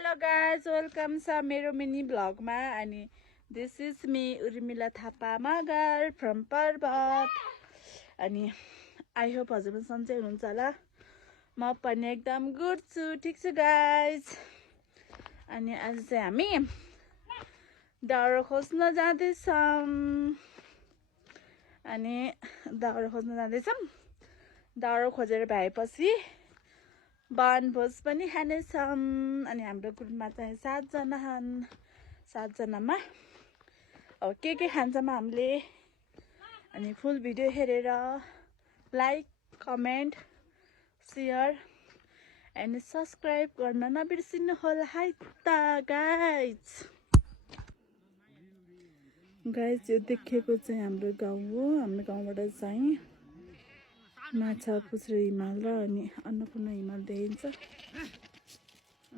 Hello guys, welcome sa मेरो mini vlog मा अनि this is me Urmila Thapa Magar from Parbat अनि I hope हजुर पनि सन्चै हुनुहुन्छ होला म पनि एकदम गुड छु ठीक छु गाइज अनि आज चाहिँ हामी दाउरा खोज्न जाँदैछौं अनि दाउरा खोज्न जाँदैछौं दाउरा खोजेर भएपछि बनभोज पनि खानेछौं अनि हाम्रो ग्रुपमा चाहिँ 7 जना छन् 7 जनामा अब के खान्छौं हामीले अनि फुल भिडियो हेरेर like comment share and subscribe गर्न नबिर्सिनु होला है त गाइज यो देखेको चाहिँ हाम्रो गाउँ हो हाम्रो गाउँबाट चाहिँ माछा पुछ्रे हिमाल र अनि अन्नपूर्ण हिमाल देखिन्छ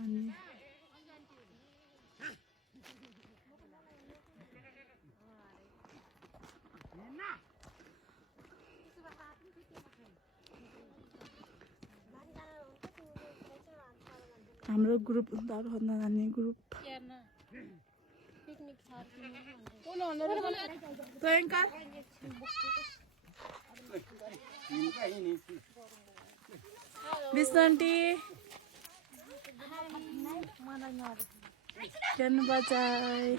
अनि हाम्रो ग्रुप दाउरा खोज्न जाने ग्रुप विष्णु आन्टी जानु बजाई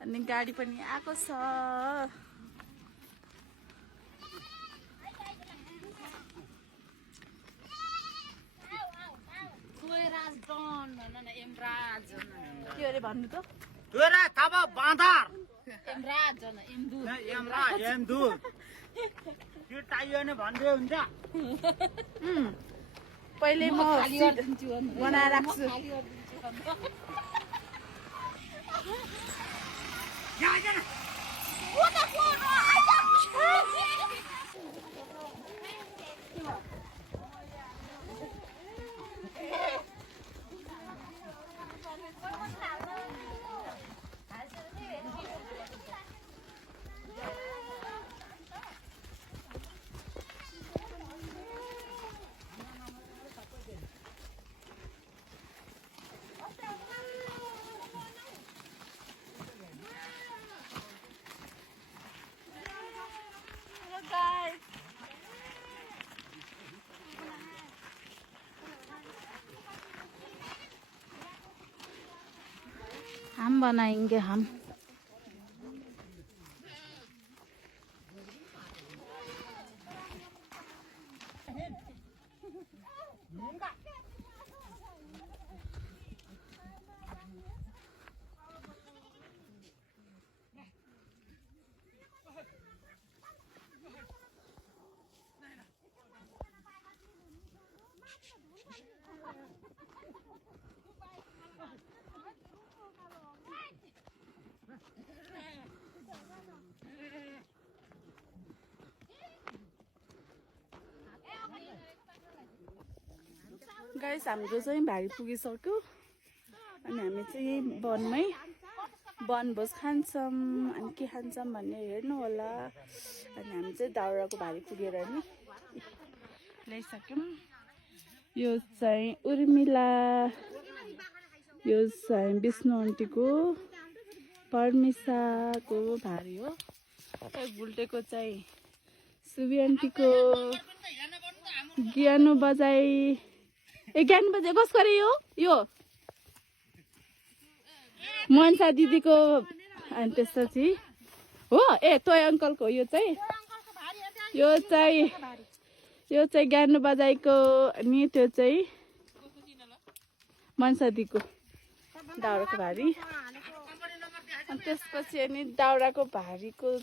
अनि गाडी पनि आएको छ के अरे भन्नु त पहिले म बनाएर राख्छु हम बनाएंगे हम गाइस हाम्रो चाहिँ भाइ पुगिसक्यो अनि हामी चाहिँ वनमै वनभोज खान्छौं अनि के खान्छौं भन्ने हेर्नु होला अनि हामी चाहिँ दाउराको भारी पुगेर नि ल्याइसक्यौं यो चाहिँ उर्मिला यो चाहिँ विष्णु आन्टीको परमिसाको भारी हो गुल्टेको चाहिँ सुबी आन्टीको ज्ञानु बजाई ज्ञान बजे कसको अरे यो मनसा दिदीको अनि त्यसपछि हो ए तोय अङ्कलको यो चाहिँ ज्ञान बजाईको अनि त्यो चाहिँ मनसा दिदीको दाउराको भारी अनि त्यसपछि अनि दाउराको भारीको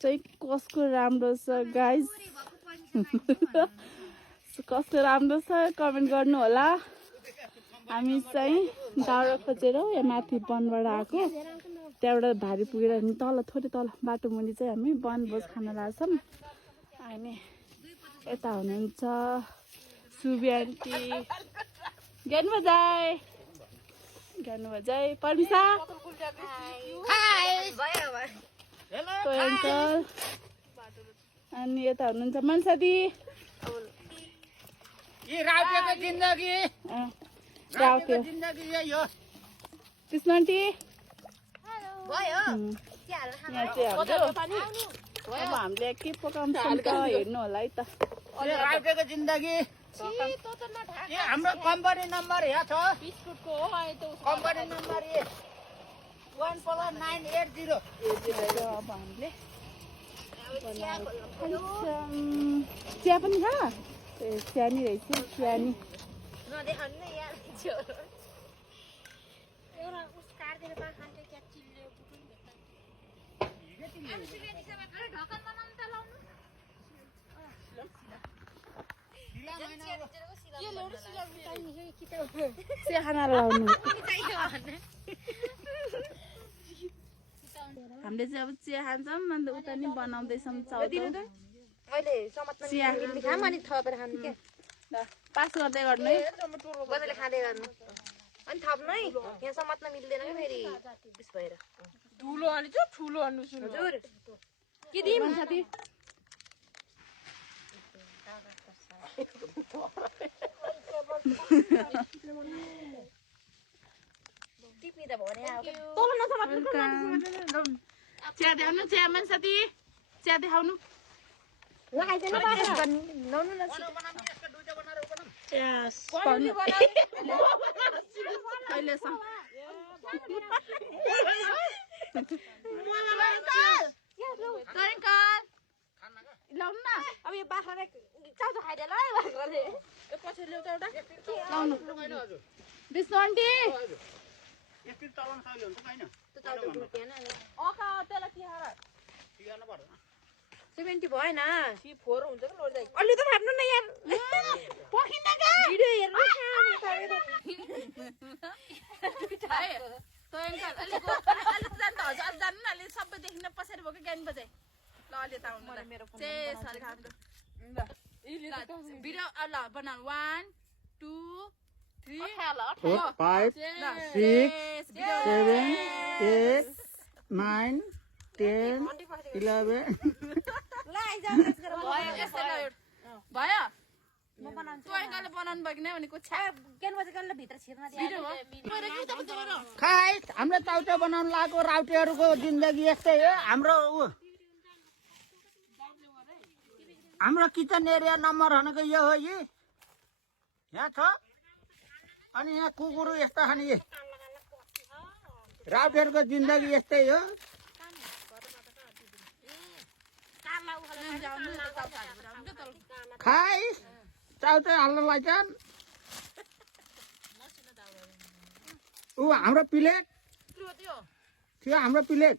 चाहिँ कसको राम्रो छ गाइज कस्तो राम्रो छ कमेन्ट गर्नु होला हामी चाहिँ दाउरा खोजेर यहाँ माथि वनबाट आएको त्यहाँबाट भारी पुगेर अनि तल थोरै तल बाटो मुनि चाहिँ हामी वनभोज खान लाग्छौँ अनि यता हुनुहुन्छ सुबी आन्टी ज्ञानु बजाई परमिसा अङ्कल अनि यता हुनुहुन्छ मनसा दी ये राउटेको जिन्दगी राउटे जिन्दगी यही हो कृष्ण आन्टी भयो यहाँ चाहिँ अब हामीले के पकाउँछौँ त हेर्नु होला है त ये राउटेको जिन्दगी ये हाम्रो कम्पनी नम्बर यहाँ छ बिस्कुटको हो अहिले त कम्पनी नम्बर ये 1+980 अब हामीले खान्छौँ। चिया पनि छ ए चियानी रहेछ चियानी नदेखाउनु न यार छोरो एउटा उस काट्दैन पाखान्टे क्या चिल्ले बुटुन भेट्छ हामी सुबेनी सबै खाएर ढकन बनाउनु त लाउनु के ल्याउनु सिलाउनु चाहिने कि त चिया खाना लाउनु चाहियो भने हामीले चाहिँ अब चिया खान्छौँ अन्त उता नि बनाउँदैछौँ चाउचाउ अहिले समात्न चिया खाम अनि थपेर खानु के ल पास गर्दै गर्नु है बजारले खाँदै गर्नु अनि थप्नु है यहाँ समात्न मिल्दैन क्या फेरि त्यस भएर ठुलो अनि चाहिँ ठुलो अन्नु सुन्नु हजुर के दिम साथी टिप्नी त भने चिया देखाउनु चिया मन साथी चिया देखाउनु अहिलेसम्म लाउनु न अब यो बाख्रालाई चाउचाउ खाइदिएला है बाख्राले पछि ल्याउ त एउटा लाउनु विष्णु आन्टी यस्तै चलाउन सक्यो हुन्छ हैन त्यो चाउचाउ दुख्दैन अका त्यसलाई तिहार तिर्नु पर्दैन 70 भएन फोर हुन्छ कि लोड जाइ अलि त थाप्नु न यार पखिन्न का भिडियो हेर्नु जान्नु न अलि सबै देखिन पछाडि भएको ज्ञान बजाइ ल अलि त आउनु भिडियो ल बनाऊ 1 2 3 5 6 7 8 9 10 11 ल आइज भयो तँले बनाउनु भयो कि नै भनेको छ्या क्यानभास गर्न भित्र छिर्न दिए खाइ हाम्रो चाउचाउ बनाउन लागेको राउटेहरूको जिन्दगी यस्तै हो हाम्रो किचन एरिया नम्बर भनेको यो हो यी यहाँ छ अनि यहाँ कुकुर यस्तो खाने यी राउटेहरूको जिन्दगी यस्तै हो खाइ चाउचाउ हाल्न लाग्छन् ऊ हाम्रो प्लेट थियो हाम्रो प्लेट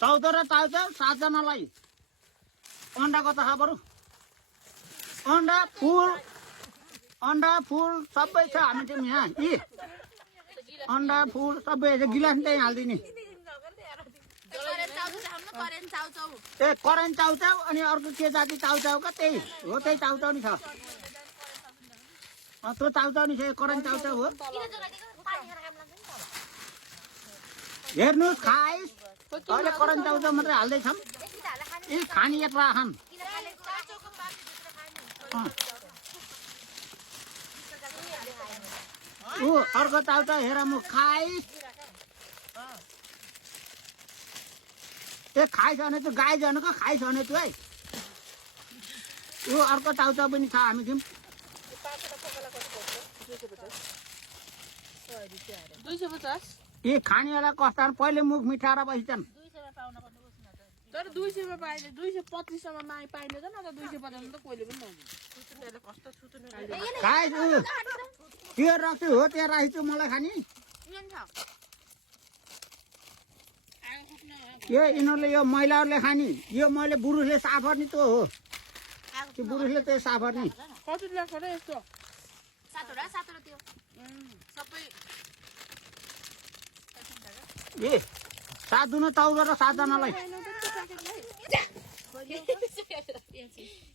चाउचाउ र चाउचाउ 7 जनालाई अन्डाको त खबर अन्डा फुल सबै छ हामी चाहिँ यहाँ यी अन्डा फुल सबै गिलास त्यही हालिदिने ए करेन्ट चाउचाउ अनि अर्को के जाति चाउचाउ का त्यही हो त्यही चाउचाउ नि छ त्यो चाउचाउ नि छ करेन्ट चाउचाउ हो हेर्नुहोस् खाइस् अहिले करेन्ट चाउचाउ मात्रै हाल्दैछौँ यी खाने यत्रा खान ऊ अर्को चाउचाउ हेर म खाइस् ए खाइस् भने त गाई जानुको खाइस् भने त है ऊ अर्को चाउचाउ पनि छ हामी थियौँ 250 यी खानेवाला कस्ता पहिले मुख मिठाएर बसिन्छन् तर 200 मा पाइन्छ 225 सम्म पाइन्छ न त 250 त कोहीले पनि पाउँदैन खाइस् ऊ त्यो राख्छु हो त्यहाँ राखेछु मलाई खाने यो यिनीहरूले यो महिलाहरूले खाने यो मैले बुरुसले साफर्ने त्यो हो त्यो बुरुसले त्यो साफर्ने कति लाग्छ र यस्तो त्यो सबै ए 7 दुना 14 र 7 जनालाई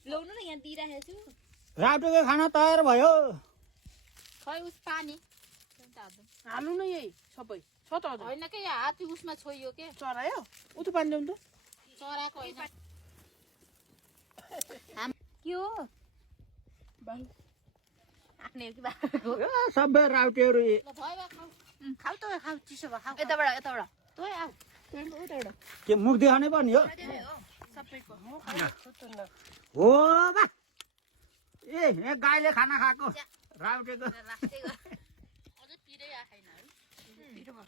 ल्याउनु न यहाँ दिइराखेको छु राउटेको खाना तयार भयो खै उस पानी हाल्नु न यही सबै छ त हजुर होइन के यहाँ हात उसमा छोइयो के चरायो उतो पानी ल्याउनु त चराको होइन के हो बाल आफ्नै हो कि बाबाको ए, सबै राउटेहरू ल भयो खाऊ खाऊ त खाऊ चिसो भयो खाऊ यताबाट तँ आऊ के मुख देखाउने पनि हो सबैको हो बा ए यहाँ गाईले खाना खाएको राउटेको अझै पिरै आएन है